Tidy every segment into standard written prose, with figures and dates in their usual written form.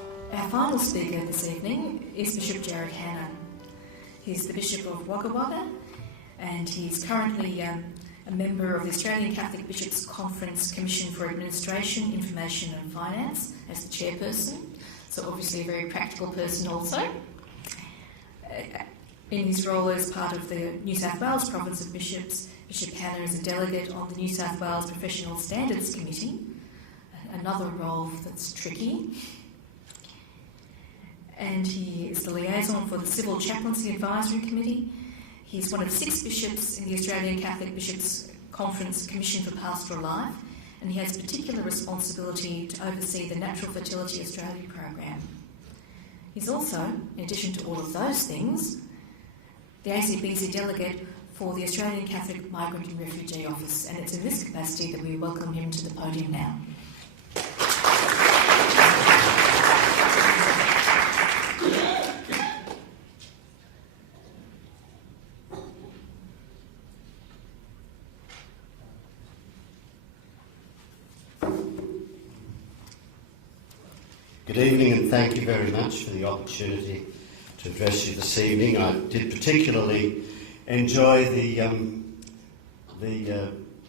Our final speaker this evening is Bishop Gerard Hanna. He's the Bishop of Wagga Wagga, and he's currently a member of the Australian Catholic Bishops' Conference Commission for Administration, Information and Finance as the chairperson, so obviously a very practical person also. In his role as part of the New South Wales Province of Bishops, Bishop Hanna is a delegate on the New South Wales Professional Standards Committee, another role that's tricky. And he is the liaison for the Civil Chaplaincy Advisory Committee. He's one of 6 bishops in the Australian Catholic Bishops' Conference Commission for Pastoral Life, and he has particular responsibility to oversee the Natural Fertility Australia program. He's also, in addition to all of those things, the ACBC delegate for the Australian Catholic Migrant and Refugee Office, and it's in this capacity that we welcome him to the podium now. Good evening, and thank you very much for the opportunity to address you this evening. I did particularly enjoy the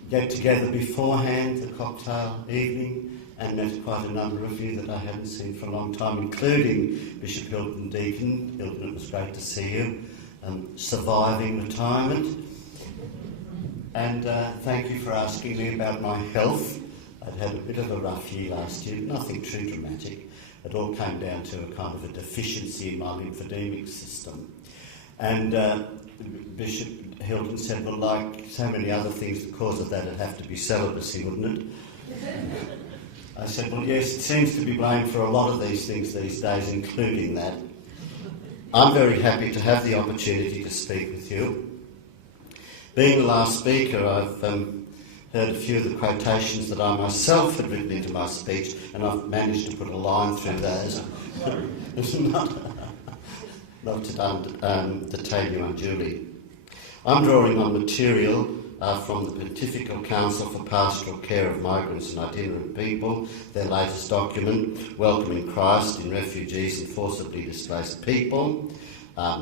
get-together beforehand, the cocktail evening, and met quite a number of you that I hadn't seen for a long time, including Bishop Hilton Deacon. Hilton, it was great to see you, surviving retirement. And thank you for asking me about my health. I'd had a bit of a rough year last year, nothing too dramatic. It all came down to a kind of a deficiency in my lymphedemic system. And Bishop Hilton said, well, like so many other things, the cause of that would have to be celibacy, wouldn't it? I said, well, yes, it seems to be blamed for a lot of these things these days, including that. I'm very happy to have the opportunity to speak with you. Being the last speaker, I've heard a few of the quotations that I myself had written into my speech, and I've managed to put a line through those. not to detain you unduly. I'm drawing on material from the Pontifical Council for Pastoral Care of Migrants and Itinerant People, their latest document, Welcoming Christ in Refugees and Forcibly Displaced People,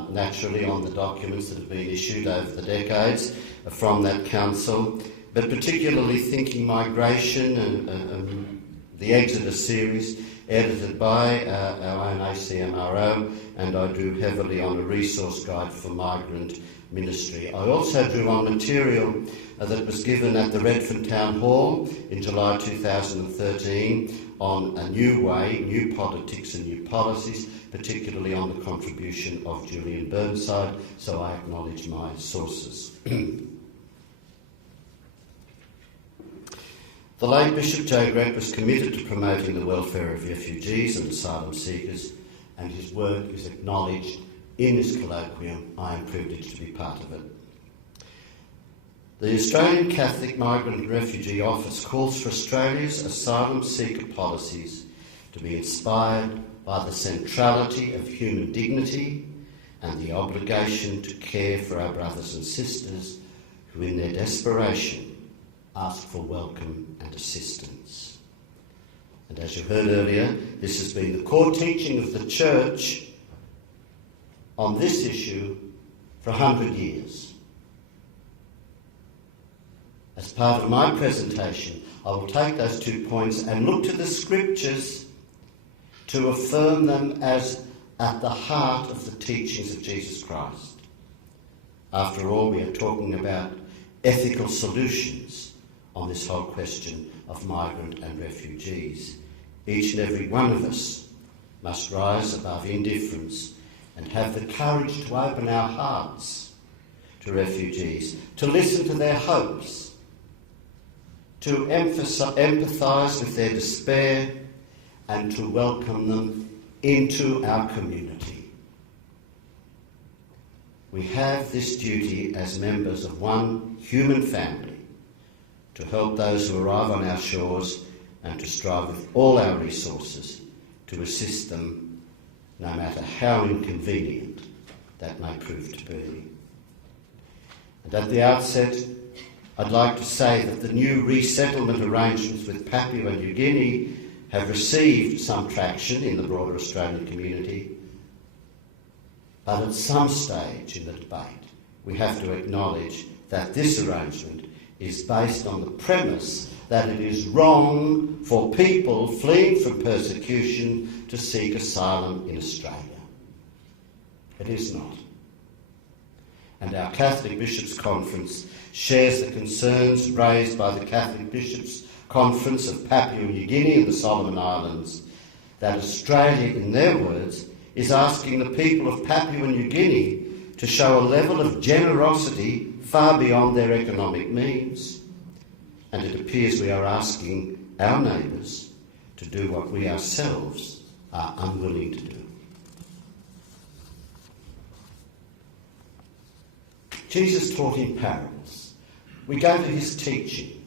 naturally on the documents that have been issued over the decades from that council, but particularly Thinking Migration and the Exodus series, edited by our own ACMRO, and I drew heavily on a resource guide for migrant ministry. I also drew on material that was given at the Redfern Town Hall in July 2013 on a new way, new politics and new policies, particularly on the contribution of Julian Burnside, so I acknowledge my sources. The late Bishop Joe Grech was committed to promoting the welfare of refugees and asylum seekers, and his work is acknowledged in this colloquium. I am privileged to be part of it. The Australian Catholic Migrant and Refugee Office calls for Australia's asylum seeker policies to be inspired by the centrality of human dignity and the obligation to care for our brothers and sisters who, in their desperation, ask for welcome and assistance. And as you heard earlier, this has been the core teaching of the Church on this issue for 100 years. As part of my presentation, I will take those 2 points and look to the Scriptures to affirm them as at the heart of the teachings of Jesus Christ. After all, we are talking about ethical solutions on this whole question of migrant and refugees. Each and every one of us must rise above indifference and have the courage to open our hearts to refugees, to listen to their hopes, to empathise with their despair, and to welcome them into our community. We have this duty as members of one human family to help those who arrive on our shores and to strive with all our resources to assist them, no matter how inconvenient that may prove to be. And at the outset, I'd like to say that the new resettlement arrangements with Papua New Guinea have received some traction in the broader Australian community, but at some stage in the debate we have to acknowledge that this arrangement is based on the premise that it is wrong for people fleeing from persecution to seek asylum in Australia. It is not. And our Catholic Bishops' Conference shares the concerns raised by the Catholic Bishops' Conference of Papua New Guinea and the Solomon Islands, that Australia, in their words, is asking the people of Papua New Guinea to show a level of generosity far beyond their economic means. And it appears we are asking our neighbours to do what we ourselves are unwilling to do. Jesus taught in parables. We go to his teaching.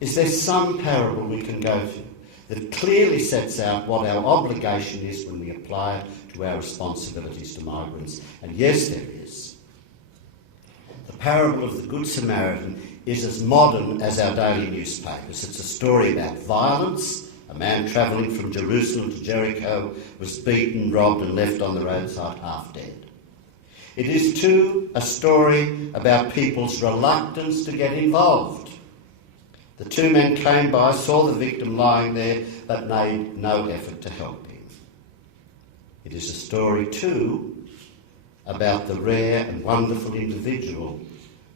Is there some parable we can go to that clearly sets out what our obligation is when we apply it to our responsibilities to migrants? And yes, there is. The parable of the Good Samaritan is as modern as our daily newspapers. It's a story about violence. A man travelling from Jerusalem to Jericho was beaten, robbed and left on the roadside half dead. It is too a story about people's reluctance to get involved. The two men came by, saw the victim lying there, but made no effort to help him. It is a story too about the rare and wonderful individual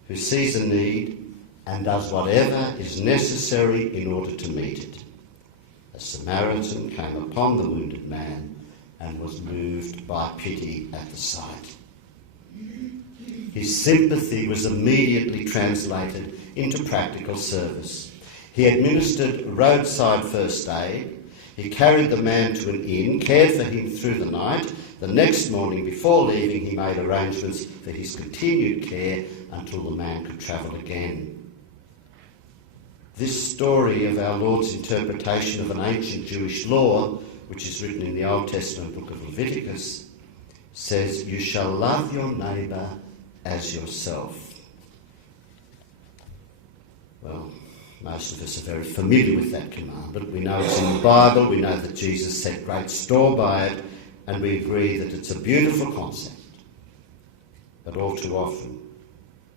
who sees a need and does whatever is necessary in order to meet it. A Samaritan came upon the wounded man and was moved by pity at the sight. His sympathy was immediately translated into practical service. He administered roadside first aid. He carried the man to an inn, cared for him through the night. The next morning, before leaving, he made arrangements for his continued care until the man could travel again. This story of our Lord's interpretation of an ancient Jewish law, which is written in the Old Testament book of Leviticus, says, "You shall love your neighbour as yourself." Well, most of us are very familiar with that commandment. We know it's in the Bible, we know that Jesus set great store by it, and we agree that it's a beautiful concept. But all too often,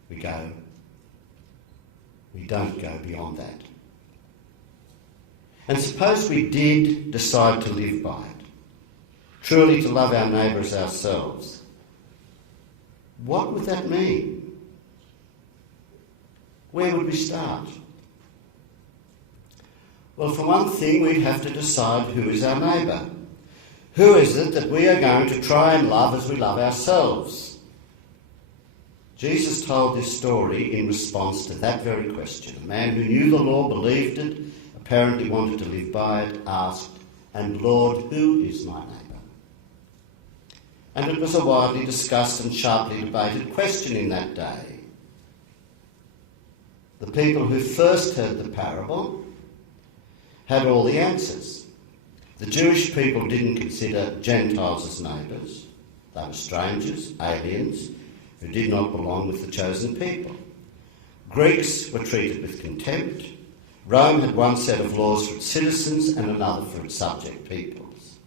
we don't go beyond that. And suppose we did decide to live by it, truly to love our neighbour as ourselves. What would that mean? Where would we start? Well, for one thing, we'd have to decide who is our neighbour. Who is it that we are going to try and love as we love ourselves? Jesus told this story in response to that very question. A man who knew the law, believed it, apparently wanted to live by it, asked, "And Lord, who is my neighbour?" And it was a widely discussed and sharply debated question in that day. The people who first heard the parable had all the answers. The Jewish people didn't consider Gentiles as neighbours. They were strangers, aliens, who did not belong with the chosen people. Greeks were treated with contempt. Rome had one set of laws for its citizens and another for its subject peoples.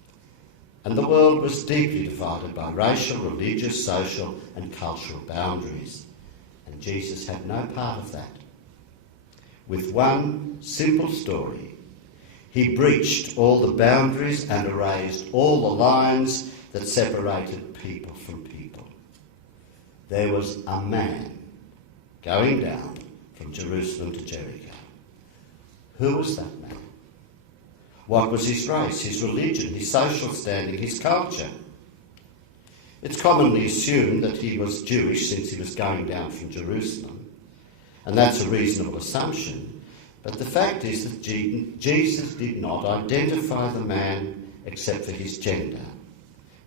And the world was deeply divided by racial, religious, social and cultural boundaries. And Jesus had no part of that. With one simple story, he breached all the boundaries and erased all the lines that separated people from people. There was a man going down from Jerusalem to Jericho. Who was that man? What was his race, his religion, his social standing, his culture? It's commonly assumed that he was Jewish since he was going down from Jerusalem, and that's a reasonable assumption. But the fact is that Jesus did not identify the man except for his gender.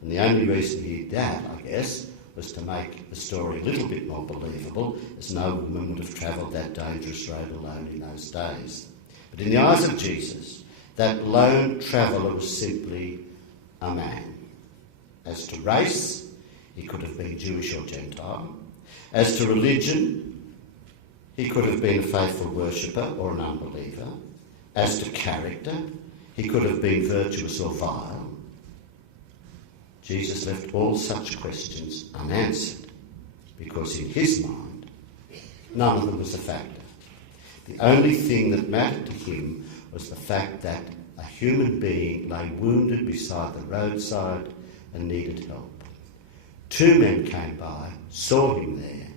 And the only reason he did that, I guess, was to make the story a little bit more believable, as no woman would have travelled that dangerous road alone in those days. But in the eyes of Jesus, that lone traveller was simply a man. As to race, he could have been Jewish or Gentile. As to religion, he could have been a faithful worshipper or an unbeliever. As to character, He could have been virtuous or vile. Jesus left all such questions unanswered because in his mind, none of them was a factor. The only thing that mattered to him was the fact that a human being lay wounded beside the roadside and needed help. 2 men came by, saw him there,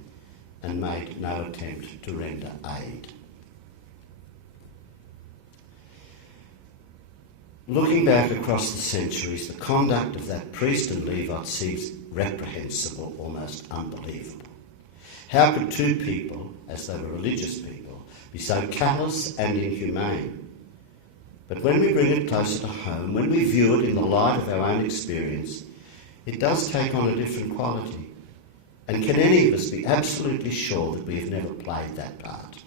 and made no attempt to render aid. Looking back across the centuries, the conduct of that priest and Levite seems reprehensible, almost unbelievable. How could 2 people, as they were religious people, be so callous and inhumane? But when we bring it closer to home, when we view it in the light of our own experience, it does take on a different quality. And can any of us be absolutely sure that we have never played that part?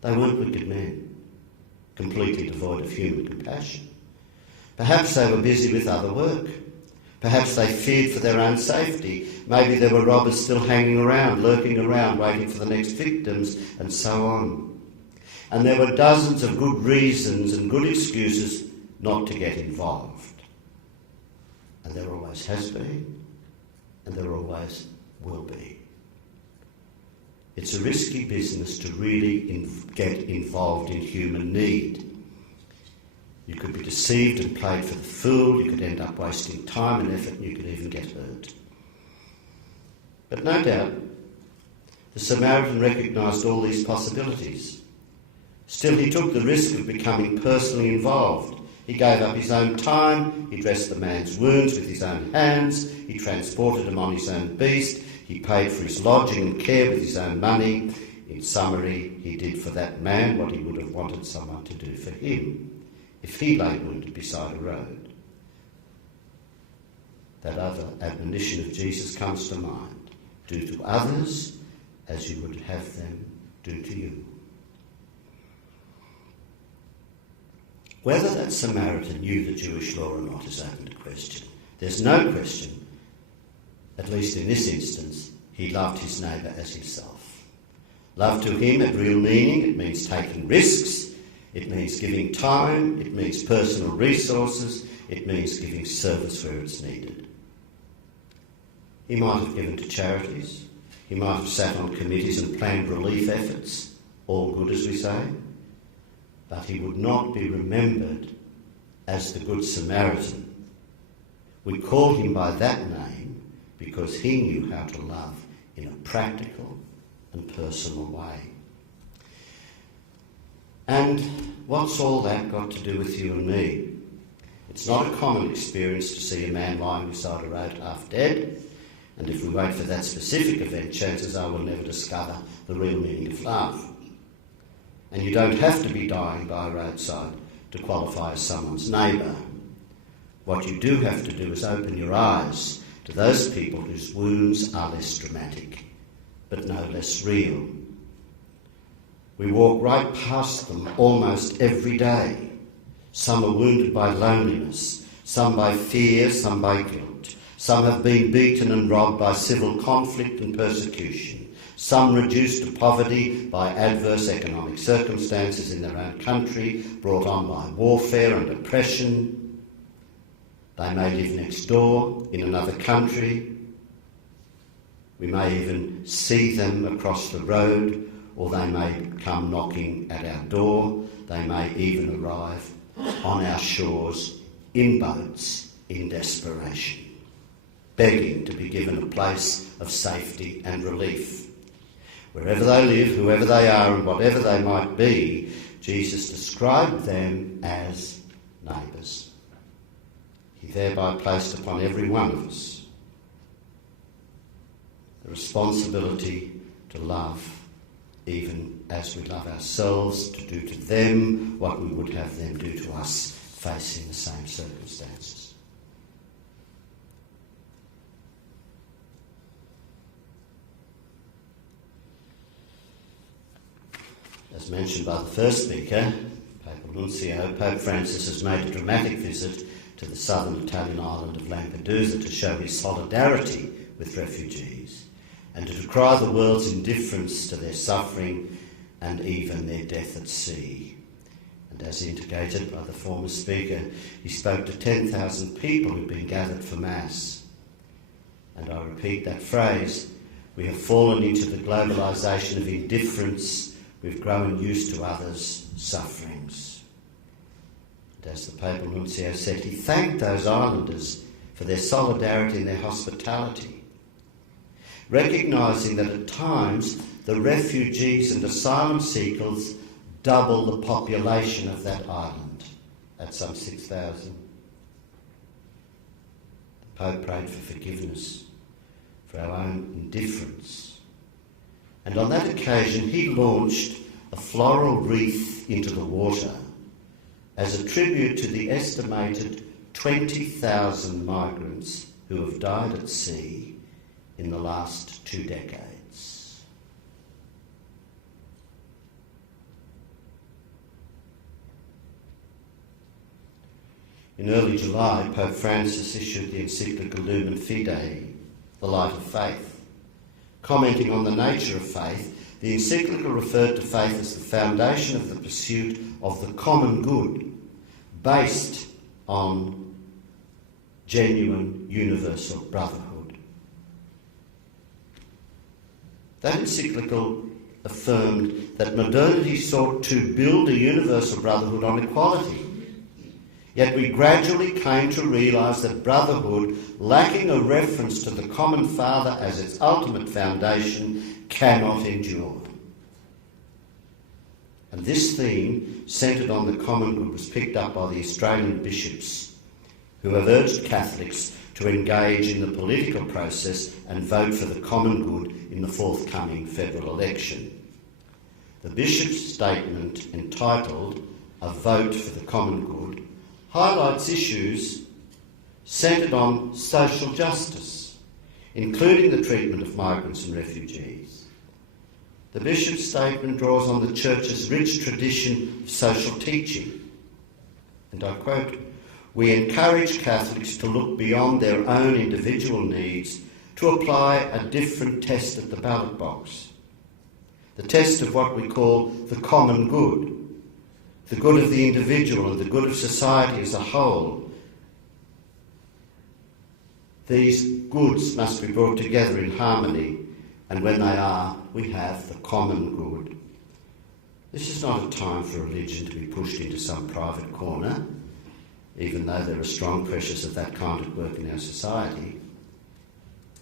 They weren't wicked men, completely devoid of human compassion. Perhaps they were busy with other work. Perhaps they feared for their own safety. Maybe there were robbers still hanging around, lurking around, waiting for the next victims, and so on. And there were dozens of good reasons and good excuses not to get involved. And there always has been, and there always will be. It's a risky business to really get involved in human need. You could be deceived and played for the fool, you could end up wasting time and effort, and you could even get hurt. But no doubt, the Samaritan recognised all these possibilities. Still, he took the risk of becoming personally involved. He gave up his own time, he dressed the man's wounds with his own hands, he transported him on his own beast, he paid for his lodging and care with his own money. In summary, he did for that man what he would have wanted someone to do for him if he lay wounded beside a road. That other admonition of Jesus comes to mind. Do to others as you would have them do to you. Whether that Samaritan knew the Jewish law or not is open to question. There's no question, at least in this instance, he loved his neighbour as himself. Love to him had real meaning. It means taking risks. It means giving time. It means personal resources. It means giving service where it's needed. He might have given to charities. He might have sat on committees and planned relief efforts. All good, as we say. But he would not be remembered as the Good Samaritan. We call him by that name because he knew how to love in a practical and personal way. And what's all that got to do with you and me? It's not a common experience to see a man lying beside a road half dead, and if we wait for that specific event, chances are we'll never discover the real meaning of love. And you don't have to be dying by a roadside to qualify as someone's neighbour. What you do have to do is open your eyes to those people whose wounds are less dramatic, but no less real. We walk right past them almost every day. Some are wounded by loneliness, some by fear, some by guilt. Some have been beaten and robbed by civil conflict and persecution. Some reduced to poverty by adverse economic circumstances in their own country, brought on by warfare and oppression. They may live next door in another country. We may even see them across the road, or they may come knocking at our door. They may even arrive on our shores in boats in desperation, begging to be given a place of safety and relief. Wherever they live, whoever they are, and whatever they might be, Jesus described them as neighbours. He thereby placed upon every one of us the responsibility to love, even as we love ourselves, to do to them what we would have them do to us, facing the same circumstances. As mentioned by the first speaker, Papal Nuncio, Pope Francis has made a dramatic visit to the southern Italian island of Lampedusa to show his solidarity with refugees and to decry the world's indifference to their suffering and even their death at sea. And as indicated by the former speaker, he spoke to 10,000 people who'd been gathered for Mass. And I repeat that phrase, we have fallen into the globalisation of indifference, we've grown used to others' sufferings. And as the Papal Nuncio said, he thanked those islanders for their solidarity and their hospitality, recognising that at times the refugees and asylum seekers double the population of that island at some 6,000. The Pope prayed for forgiveness for our own indifference. And on that occasion he launched a floral wreath into the water as a tribute to the estimated 20,000 migrants who have died at sea in the last 2 decades. In early July, Pope Francis issued the encyclical Lumen Fidei, the Light of Faith. Commenting on the nature of faith, the encyclical referred to faith as the foundation of the pursuit of the common good, based on genuine universal brotherhood. That encyclical affirmed that modernity sought to build a universal brotherhood on equality. Yet we gradually came to realise that brotherhood, lacking a reference to the common Father as its ultimate foundation, cannot endure. And this theme, centred on the common good, was picked up by the Australian bishops, who have urged Catholics to engage in the political process and vote for the common good in the forthcoming federal election. The bishop's statement, entitled "A Vote for the Common Good," highlights issues centred on social justice, including the treatment of migrants and refugees. The bishop's statement draws on the Church's rich tradition of social teaching, and I quote, "We encourage Catholics to look beyond their own individual needs to apply a different test at the ballot box, the test of what we call the common good, the good of the individual and the good of society as a whole. These goods must be brought together in harmony, and when they are, we have the common good. This is not a time for religion to be pushed into some private corner, even though there are strong pressures of that kind at work in our society.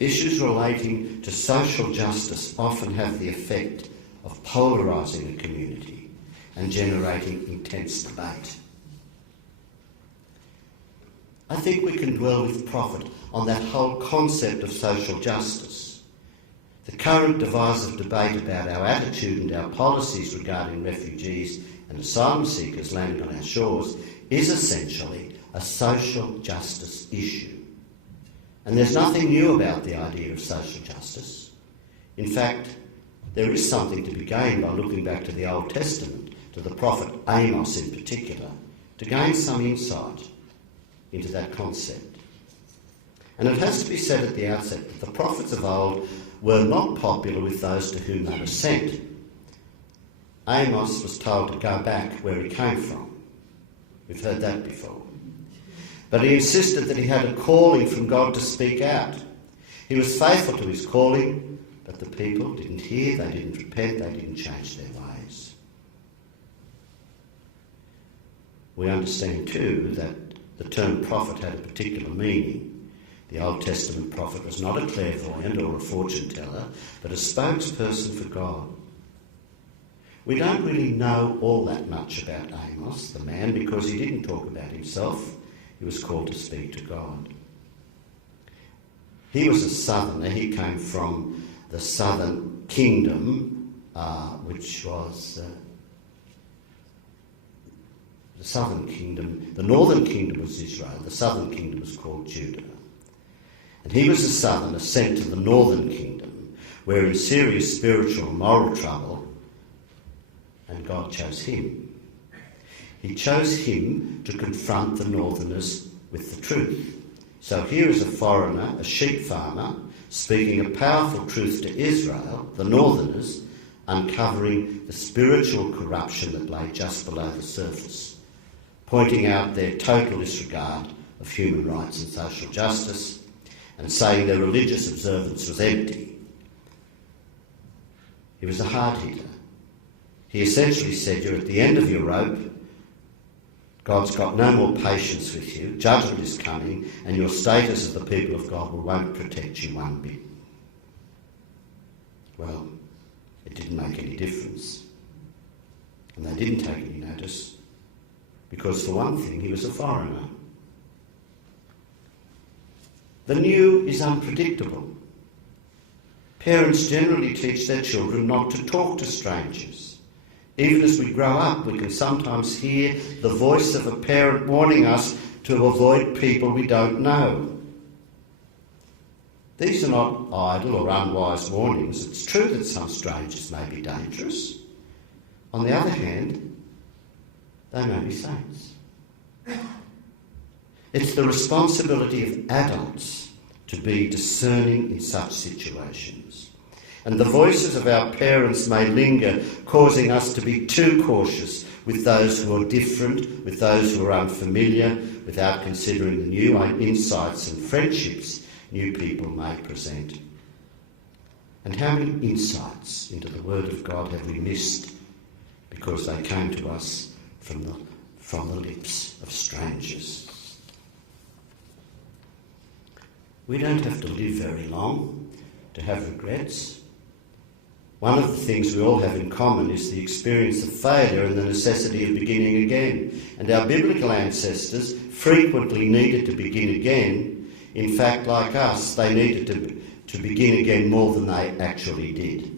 Issues relating to social justice often have the effect of polarising a community and generating intense debate. I think we can dwell with profit on that whole concept of social justice. The current divisive debate about our attitude and our policies regarding refugees and asylum seekers landing on our shores is essentially a social justice issue. And there's nothing new about the idea of social justice. In fact, there is something to be gained by looking back to the Old Testament, to the prophet Amos in particular, to gain some insight into that concept. And it has to be said at the outset that the prophets of old were not popular with those to whom they were sent. Amos was told to go back where he came from. We've heard that before. But he insisted that he had a calling from God to speak out. He was faithful to his calling, but the people didn't hear, they didn't repent, they didn't change their ways. We understand too that the term prophet had a particular meaning. The Old Testament prophet was not a clairvoyant or a fortune teller, but a spokesperson for God. We don't really know all that much about Amos, the man, because he didn't talk about himself. He was called to speak to God. He was a southerner. He came from the southern kingdom, which was the southern kingdom. The northern kingdom was Israel. The southern kingdom was called Judah. And he was a southerner sent to the northern kingdom, where in serious spiritual and moral trouble, and God chose him. He chose him to confront the northerners with the truth. So here is a foreigner, a sheep farmer, speaking a powerful truth to Israel, the northerners, uncovering the spiritual corruption that lay just below the surface, pointing out their total disregard of human rights and social justice, and saying their religious observance was empty. He was a hard hitter. He essentially said, you're at the end of your rope, God's got no more patience with you, judgment is coming, and your status as the people of God won't protect you one bit. Well, it didn't make any difference. And they didn't take any notice, because for one thing, he was a foreigner. The new is unpredictable. Parents generally teach their children not to talk to strangers. Even as we grow up, we can sometimes hear the voice of a parent warning us to avoid people we don't know. These are not idle or unwise warnings. It's true that some strangers may be dangerous. On the other hand, they may be saints. It's the responsibility of adults to be discerning in such situations. And the voices of our parents may linger, causing us to be too cautious with those who are different, with those who are unfamiliar, without considering the new insights and friendships new people may present. And how many insights into the Word of God have we missed because they came to us from the lips of strangers? We don't have to live very long to have regrets. One of the things we all have in common is the experience of failure and the necessity of beginning again. And our biblical ancestors frequently needed to begin again. In fact, like us, they needed to begin again more than they actually did.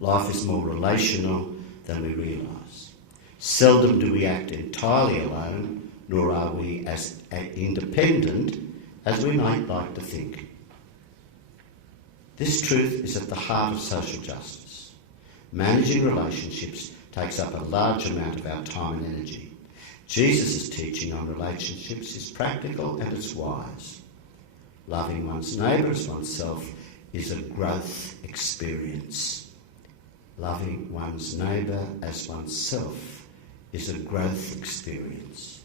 Life is more relational than we realise. Seldom do we act entirely alone, nor are we as independent as we might like to think. This truth is at the heart of social justice. Managing relationships takes up a large amount of our time and energy. Jesus' teaching on relationships is practical and it's wise. Loving one's neighbour as oneself is a growth experience. Loving one's neighbour as oneself is a growth experience,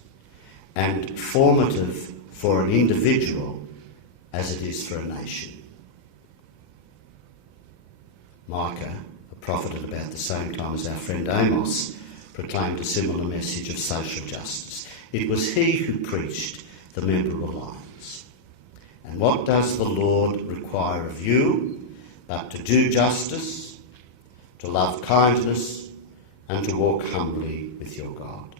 and formative for an individual as it is for a nation. Micah, a prophet at about the same time as our friend Amos, proclaimed a similar message of social justice. It was he who preached the memorable lines. And what does the Lord require of you but to do justice, to love kindness, and to walk humbly with your God?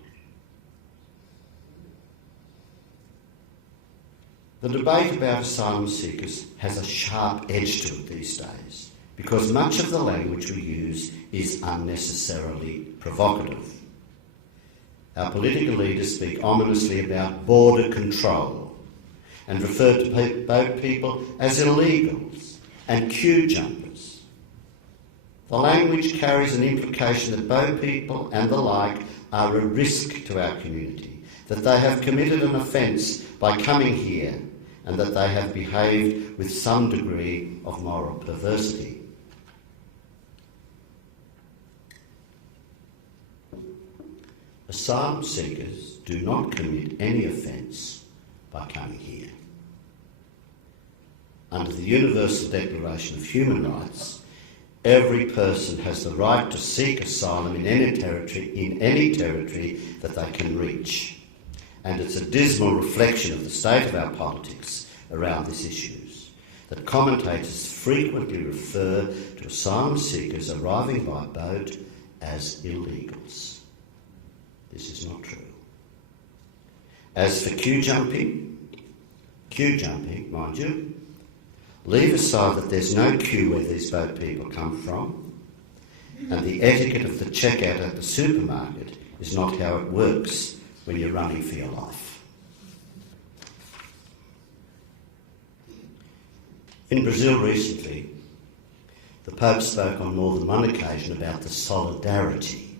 The debate about asylum seekers has a sharp edge to it these days, because much of the language we use is unnecessarily provocative. Our political leaders speak ominously about border control and refer to boat people as illegals and queue jumpers. The language carries an implication that boat people and the like are a risk to our community, that they have committed an offence by coming here, and that they have behaved with some degree of moral perversity. Asylum seekers do not commit any offence by coming here. Under the Universal Declaration of Human Rights, every person has the right to seek asylum in any territory that they can reach. And it's a dismal reflection of the state of our politics around these issues that commentators frequently refer to asylum seekers arriving by boat as illegals. This is not true. As for queue jumping, mind you, leave aside that there's no queue where these boat people come from, and the etiquette of the checkout at the supermarket is not how it works when you're running for your life. In Brazil recently, the Pope spoke on more than one occasion about the solidarity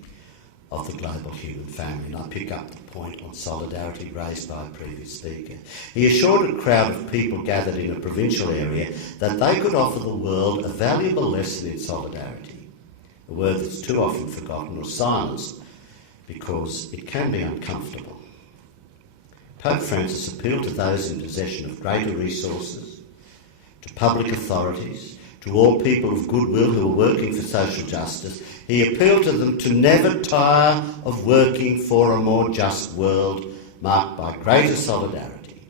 of the global human family. And I pick up the point on solidarity raised by a previous speaker. He assured a crowd of people gathered in a provincial area that they could offer the world a valuable lesson in solidarity, a word that's too often forgotten or silenced because it can be uncomfortable. Pope Francis appealed to those in possession of greater resources, to public authorities, to all people of goodwill who are working for social justice. He appealed to them to never tire of working for a more just world marked by greater solidarity.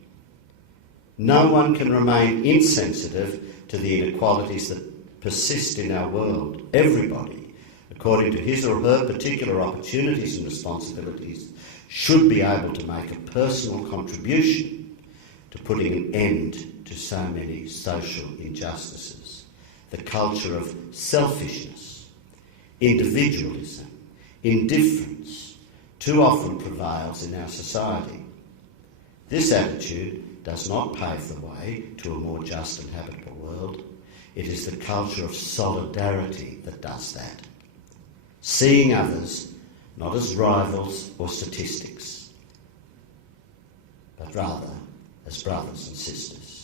No one can remain insensitive to the inequalities that persist in our world. Everybody, according to his or her particular opportunities and responsibilities, should be able to make a personal contribution to putting an end to so many social injustices. The culture of selfishness, individualism, indifference too often prevails in our society. This attitude does not pave the way to a more just and habitable world. It is the culture of solidarity that does that. Seeing others not as rivals or statistics, but rather as brothers and sisters.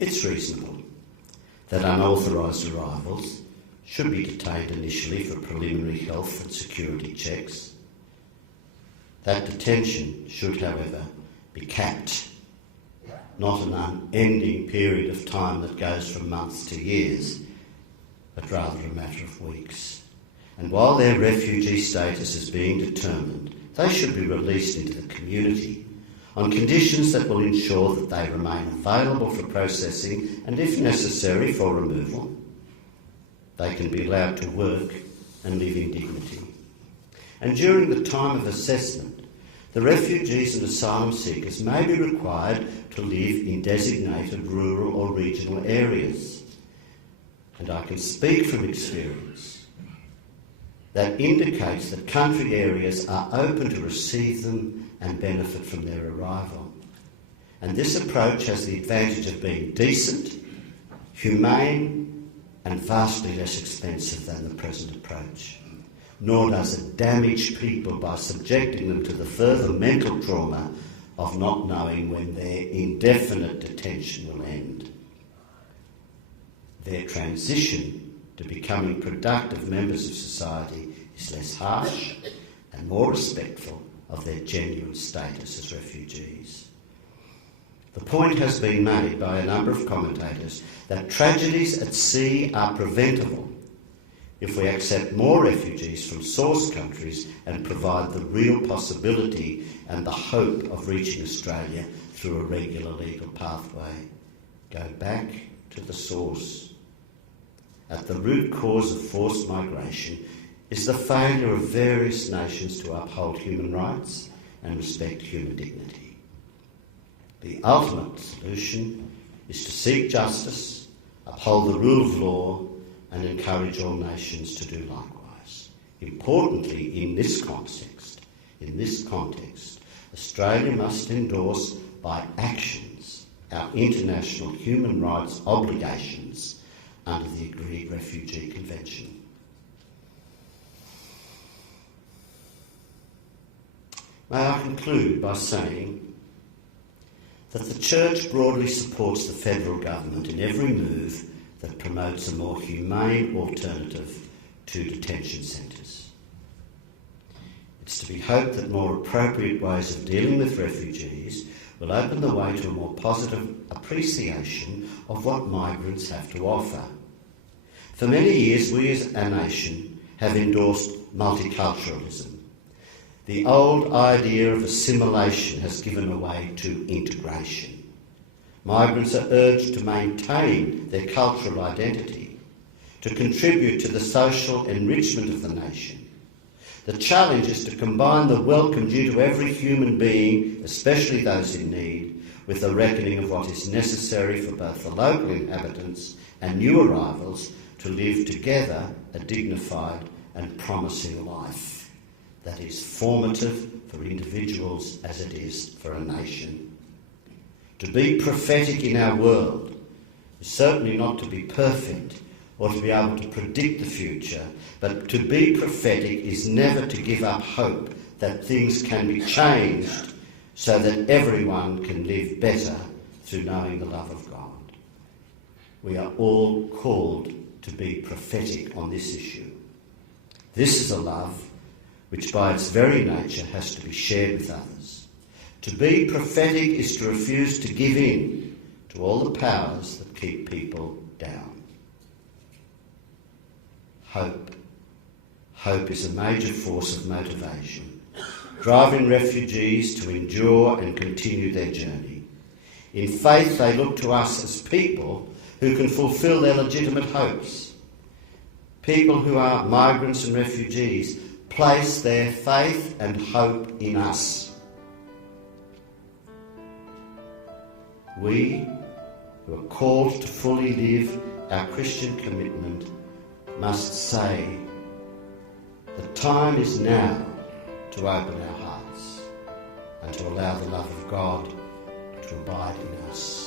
It's reasonable that unauthorised arrivals should be detained initially for preliminary health and security checks. That detention should, however, be capped, not an unending period of time that goes from months to years, but rather a matter of weeks. And while their refugee status is being determined, they should be released into the community on conditions that will ensure that they remain available for processing and, if necessary, for removal. They can be allowed to work and live in dignity. And during the time of assessment, the refugees and asylum seekers may be required to live in designated rural or regional areas. And I can speak from experience that indicates that country areas are open to receive them and benefit from their arrival. And this approach has the advantage of being decent, humane, and vastly less expensive than the present approach. Nor does it damage people by subjecting them to the further mental trauma of not knowing when their indefinite detention will end. Their transition to becoming productive members of society is less harsh and more respectful of their genuine status as refugees. The point has been made by a number of commentators that tragedies at sea are preventable if we accept more refugees from source countries and provide the real possibility and the hope of reaching Australia through a regular legal pathway. Go back to the source. At the root cause of forced migration is the failure of various nations to uphold human rights and respect human dignity. The ultimate solution is to seek justice, uphold the rule of law, and encourage all nations to do likewise. Importantly, in this context, Australia must endorse by actions our international human rights obligations under the agreed Refugee Convention. May I conclude by saying that the Church broadly supports the federal government in every move that promotes a more humane alternative to detention centres. It's to be hoped that more appropriate ways of dealing with refugees will open the way to a more positive appreciation of what migrants have to offer. For many years, we as a nation have endorsed multiculturalism. The old idea of assimilation has given way to integration. Migrants are urged to maintain their cultural identity, to contribute to the social enrichment of the nation. The challenge is to combine the welcome due to every human being, especially those in need, with the reckoning of what is necessary for both the local inhabitants and new arrivals to live together a dignified and promising life that is formative for individuals as it is for a nation. To be prophetic in our world is certainly not to be perfect or to be able to predict the future, but to be prophetic is never to give up hope that things can be changed so that everyone can live better through knowing the love of God. We are all called to be prophetic on this issue. This is a love which by its very nature has to be shared with others. To be prophetic is to refuse to give in to all the powers that keep people down. Hope. Hope is a major force of motivation, driving refugees to endure and continue their journey. In faith, they look to us as people who can fulfil their legitimate hopes. People who are migrants and refugees place their faith and hope in us. We, who are called to fully live our Christian commitment, must say, the time is now to open our hearts and to allow the love of God to abide in us.